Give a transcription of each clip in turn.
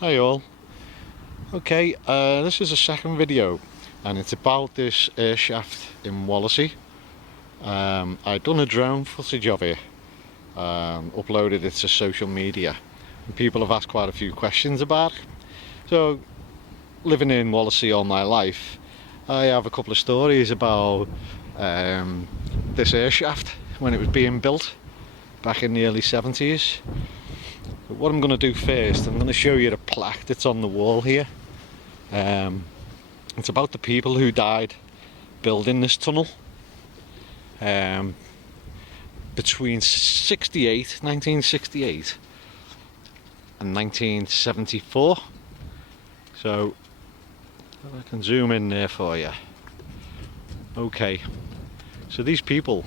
Hi all. Okay, this is a second video and it's about this Airshaft in Wallasey. I've done a drone footage of it, uploaded it to social media, and people have asked quite a few questions about it. So, living in Wallasey all my life, I have a couple of stories about this Airshaft when it was being built back in the early 70s. But what I'm going to do first, I'm going to show you the plaque that's on the wall here. It's about the people who died building this tunnel between 1968 and 1974. So I can zoom in there for you. Okay, so these people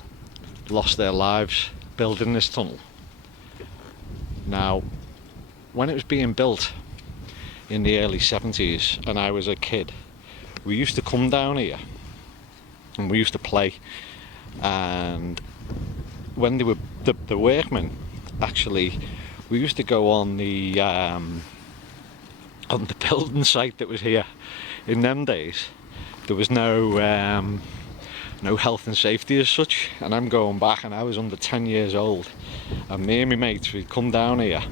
lost their lives building this tunnel. Now, when it was being built in the early 70s and I was a kid, we used to come down here and we used to play, and when they were the workmen, actually, we used to go on the building site that was here. In them days there was no health and safety as such, and I'm going back and I was under 10 years old, and me and my mates, we'd come down here,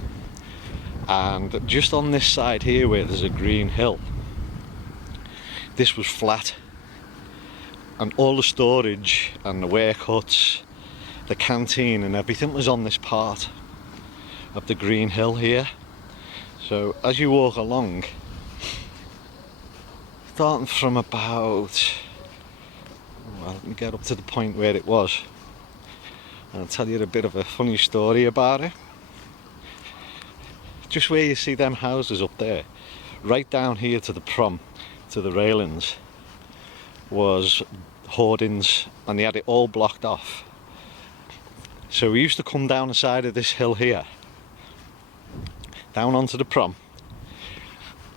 and just on this side here where there's a green hill, this was flat, and all the storage and the work huts, the canteen and everything was on this part of the green hill here. So as you walk along, starting from about, well, let me get up to the point where it was, and I'll tell you a bit of a funny story about it. Just where you see them houses up there, right down here to the prom, to the railings, was hoardings, and they had it all blocked off. So we used to come down the side of this hill here, down onto the prom,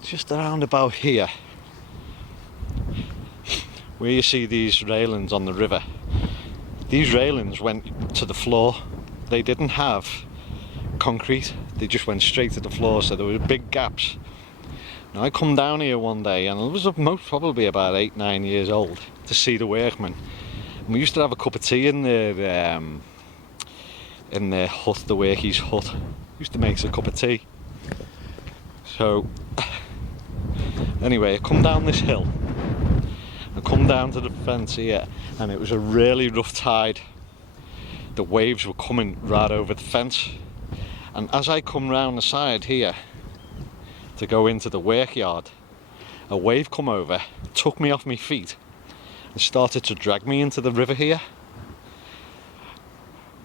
just around about here, where you see these railings on the river. These railings went to the floor. They didn't have concrete, they just went straight to the floor, so there were big gaps. Now I come down here one day, and I was most probably about 8-9 years old, to see the workmen. And we used to have a cup of tea in their hut, the workies' hut. Used to make us a cup of tea. So anyway, I come down this hill, I come down to the fence here, and it was a really rough tide. The waves were coming right over the fence, and as I come round the side here to go into the work yard, a wave come over, took me off my feet and started to drag me into the river here.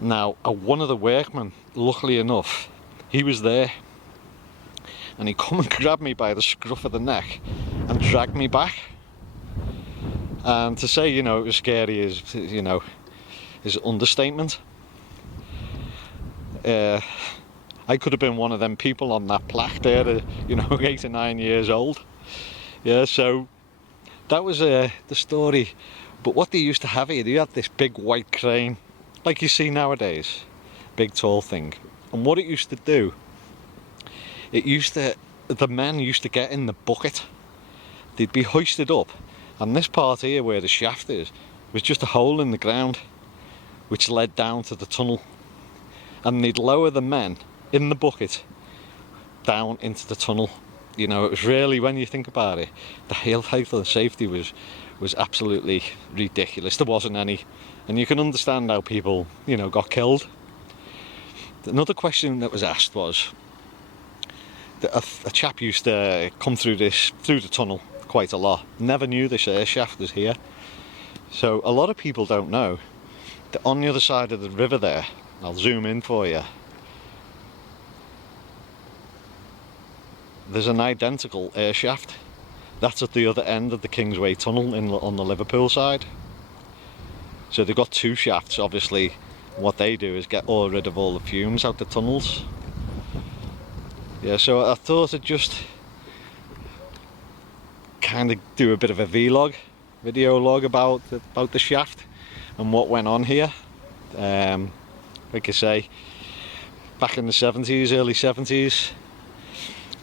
Now, one of the workmen, luckily enough, he was there, and he come and grabbed me by the scruff of the neck and dragged me back. And to say, it was scary is an understatement. I could have been one of them people on that plaque there, 8 or 9 years old. Yeah, so that was the story. But what they used to have here, they had this big white crane, like you see nowadays, big tall thing. And what it used to do, the men used to get in the bucket. They'd be hoisted up, and this part here where the shaft is was just a hole in the ground which led down to the tunnel, and they'd lower the men in the bucket down into the tunnel. It was really, when you think about it, the health and safety was absolutely ridiculous. There wasn't any, and you can understand how people got killed. Another question that was asked was that a chap used to come through the tunnel quite a lot, never knew this Airshaft was here. So a lot of people don't know that on the other side of the river there, I'll zoom in for you, there's an identical Airshaft. That's at the other end of the Kingsway tunnel on the Liverpool side. So they've got two shafts. Obviously what they do is get rid of all the fumes out the tunnels. Yeah, so I thought I'd just kind of do a bit of a video log about the shaft and what went on here. Like I say, back in the 70s, early 70s,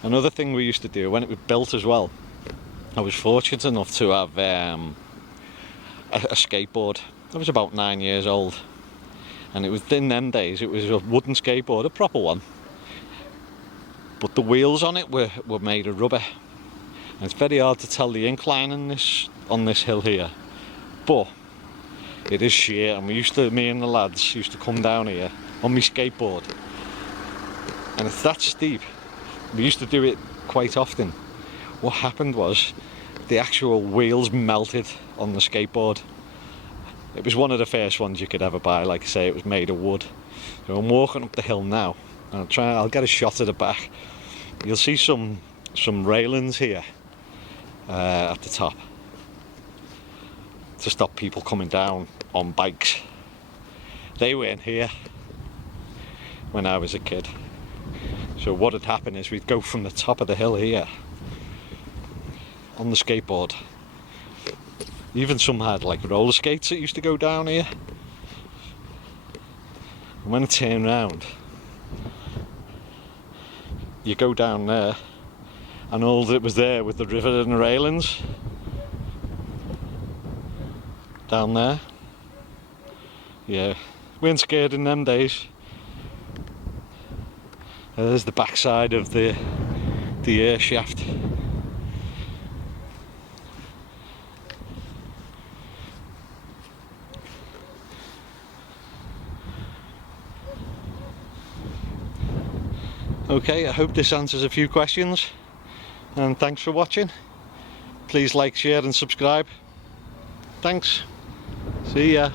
Another thing we used to do when it was built as well, I was fortunate enough to have a skateboard. I was about 9 years old, and it was in them days, it was a wooden skateboard, a proper one, but the wheels on it were made of rubber, and it's very hard to tell the incline on this hill here, but it is sheer. And me and the lads used to come down here on my skateboard, and it's that steep. We used to do it quite often. What happened was the actual wheels melted on the skateboard. It was one of the first ones you could ever buy. Like I say, it was made of wood. So I'm walking up the hill now, and I'll get a shot of the back. You'll see some railings here at the top to stop people coming down on bikes. They weren't here when I was a kid. So what had happened is we'd go from the top of the hill here on the skateboard. Even some had like roller skates that used to go down here. And when it turned round, you go down there, and all that was there with the river and the railings down there. Yeah, we weren't scared in them days. There's the backside of the Airshaft. Okay, I hope this answers a few questions, and thanks for watching. Please like, share and subscribe. Thanks. See ya.